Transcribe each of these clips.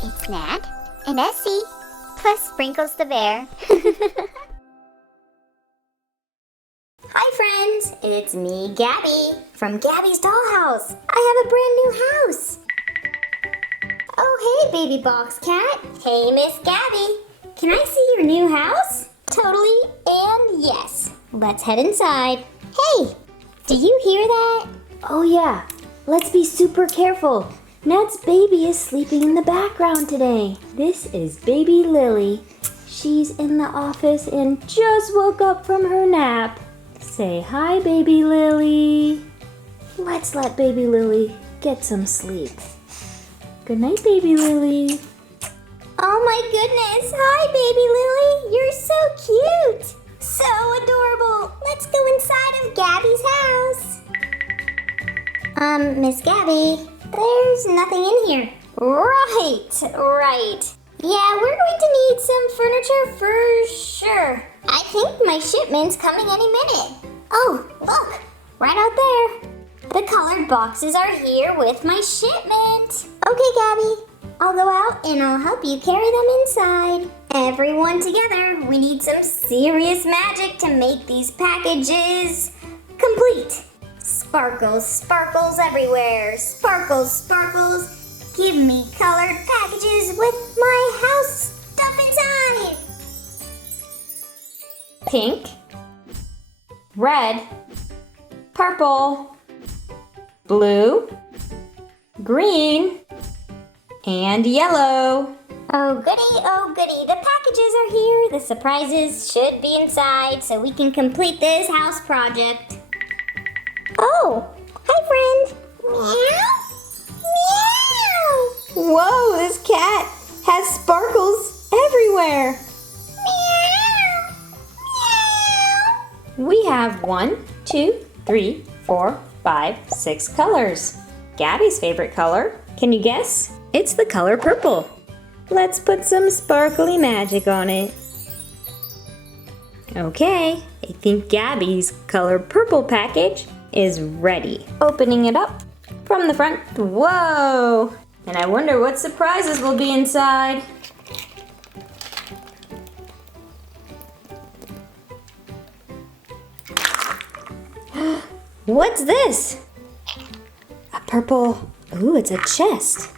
It's Nat and Essie, plus Sprinkles the bear. Hi friends, it's me, Gabby, from Gabby's Dollhouse. I have a brand new house. Oh hey, baby box cat. Hey, Miss Gabby. Can I see your new house? Totally and yes. Let's head inside. Hey, do you hear that? Oh yeah, let's be super careful. Nat's baby is sleeping in the background today. This is baby Lily. She's in the office and just woke up from her nap. Say hi, baby Lily. Let's let baby Lily get some sleep. Good night, baby Lily. Oh my goodness! Hi, baby Lily! You're so cute! So adorable! Let's go inside of Gabby's house. Miss Gabby, there's nothing in here. Right. Yeah, we're going to need some furniture for sure. I think my shipment's coming any minute. Oh, look! Right out there. The colored boxes are here with my shipment. Okay, Gabby. I'll go out and I'll help you carry them inside. Everyone together, we need some serious magic to make these packages complete. Sparkles, sparkles everywhere. Sparkles, sparkles. Give me colored packages with my house stuff inside. Pink, red, purple, blue, green, and yellow. Oh goody, the packages are here. The surprises should be inside so we can complete this house project. Oh, hi friend. Meow. Meow. Whoa, this cat has sparkles everywhere. Meow. Meow. We have 1, 2, 3, 4, 5, 6 colors. Gabby's favorite color, can you guess? It's the color purple. Let's put some sparkly magic on it. Okay, I think Gabby's color purple package is ready. Opening it up from the front. Whoa! And I wonder what surprises will be inside. What's this? A purple, ooh, it's a chest.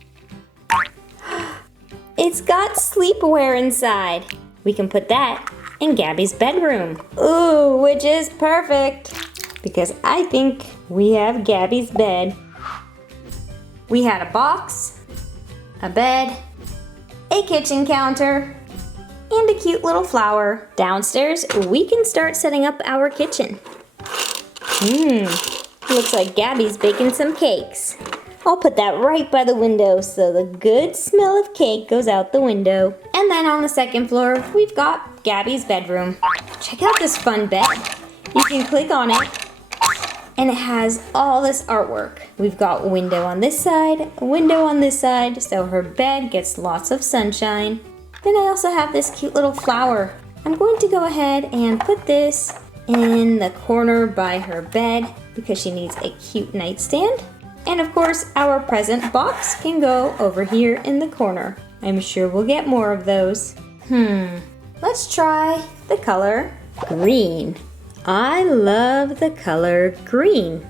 It's got sleepwear inside. We can put that in Gabby's bedroom. Ooh, which is perfect because I think we have Gabby's bed. We had a box, a bed, a kitchen counter, and a cute little flower. Downstairs, we can start setting up our kitchen. Looks like Gabby's baking some cakes. I'll put that right by the window so the good smell of cake goes out the window. And then on the second floor, we've got Gabby's bedroom. Check out this fun bed. You can click on it and it has all this artwork. We've got a window on this side, a window on this side, so her bed gets lots of sunshine. Then I also have this cute little flower. I'm going to go ahead and put this in the corner by her bed because she needs a cute nightstand. And of course, our present box can go over here in the corner. I'm sure we'll get more of those. Let's try the color green. I love the color green.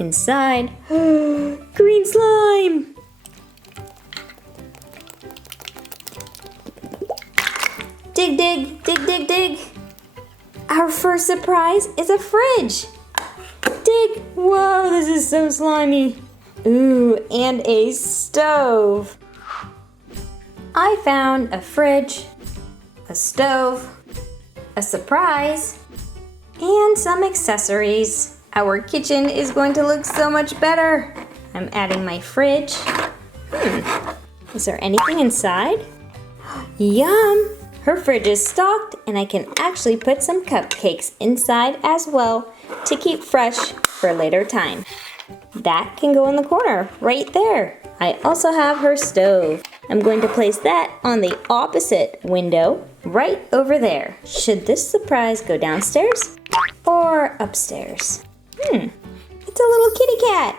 Inside, green slime. Dig, dig, dig, dig, dig. Our first surprise is a fridge. Dig! Whoa, this is so slimy. Ooh, and a stove. I found a fridge, a stove, a surprise, and some accessories. Our kitchen is going to look so much better. I'm adding my fridge. Is there anything inside? Yum! Her fridge is stocked and I can actually put some cupcakes inside as well to keep fresh for a later time. That can go in the corner right there. I also have her stove. I'm going to place that on the opposite window right over there. Should this surprise go downstairs or upstairs? It's a little kitty cat.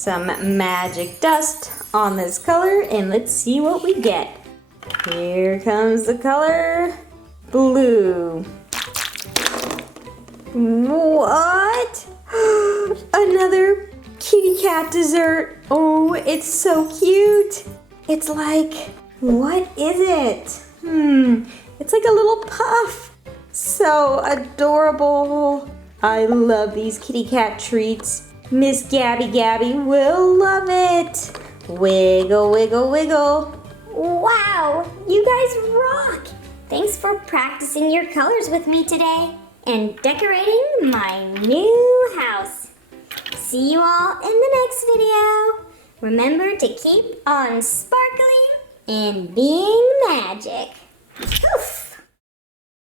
some magic dust on this color and let's see what we get. Here comes the color blue. What? Another kitty cat dessert. Oh, it's so cute. It's like, what is it? It's like a little puff. So adorable. I love these kitty cat treats. Miss Gabby will love it. Wiggle, wiggle, wiggle. Wow, you guys rock! Thanks for practicing your colors with me today and decorating my new house. See you all in the next video. Remember to keep on sparkling and being magic. Oof.